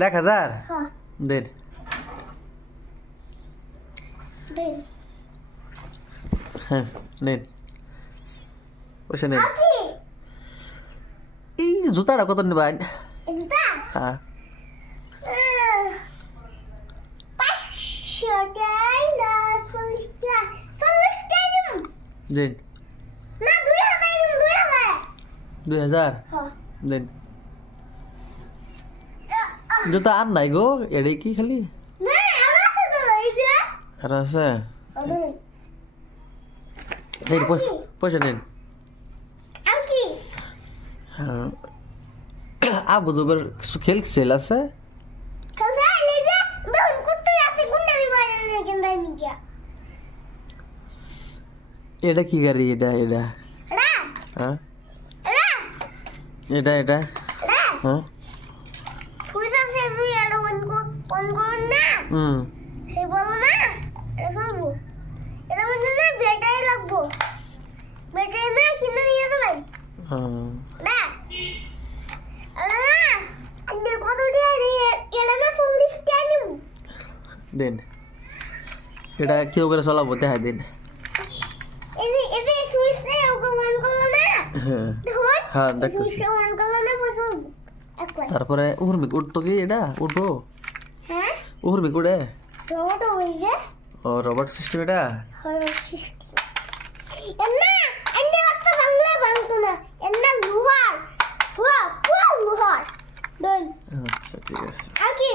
1000 হ্যাঁ দেন দেন হ্যাঁ নেন পয়সা নেন আকি এই যে জুতাটা কত নেবেন এটা হ্যাঁ 500 টাকা না 40 টাকা দেন না 2000 হ্যাঁ দেন জুতা আর নাই গো এটাই কি খালি না আমার আছে তো এই যে আর আছে আরে নেন পয়সা নেন আকি হ্যাঁ আবু দুবার কিছু খেল আছে কাজে এই যে বহু কুত্তে আছে গুন্ডা দিবারে না কেন নি গিয়া এটা কি গাড়ি এটা রা হ্যাঁ রা এটা রা হ্যাঁ ফুইসা সে দুই আর কোন না হে বলো না এটা চলবো এটা মধ্যে না ব্যাটারি লাগবো ব্যাটারি না কিনে নিয়ে যাবেন না আরে না আমি কত দিয়ে এটা না 40 টাকা নিব দেন এটা কেউ করে চলাবো দেখা দিন এতে সুইচ নেই ওকে অন করলো না হ্যাঁ দেখুন হ্যাঁ দেখতেছি সুইচটা অন করলো না বসো একবার তারপরে উর্মিক উঠতো কি এটা উঠবো হ্যাঁ উর্মিক উঠে রোবট হয়ে যায় ও রোবট সিস্টেম এটা হয় সিস্টেম এন্না এন্না তো বাংলা বাংলা না এন্না লোহার পুরো লোহার দই আচ্ছা ঠিক আছে আর কি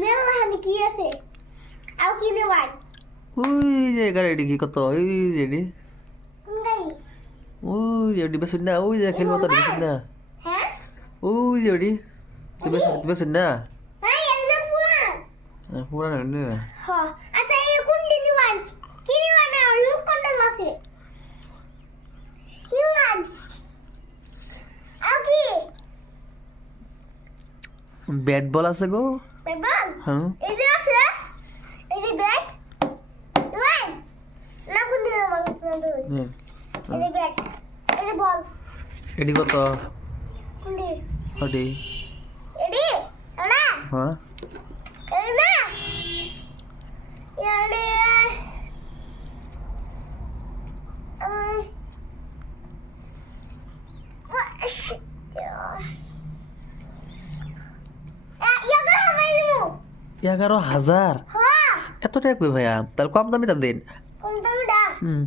মেলা হানি কি আছে আর কি নেবাই ওই যে গাড়ি কি কত ওই যে এডি কোন গাড়ি ওই যে এডি বেসুন না ওই যে খেলবো তো বেসুন না হ্যাঁ ওই যে এডি বেসুন না হ্যাঁ এন্না পুরা পুরা না হ্যাঁ আচ্ছা এই কোন দিন নেবাই কি নেবাই না লোক কোনটা আছে কি নেবাই আর কি ব্যাট বল আছে গো বেবল হ্যাঁ এই যে আছে এই যে ব্যাগ নেবাই না কোন দিন নেবাই এই যে ব্যাগ এই যে বল এডি কত কোন দিন ওডি এডি না হ্যাঁ এডি না এডি ইয়াগা হাবাইলু 11,000 হ্যাঁ এত টাকা কই ভাইয়া তাহলে কম দামি তা দিন কোনটা হুম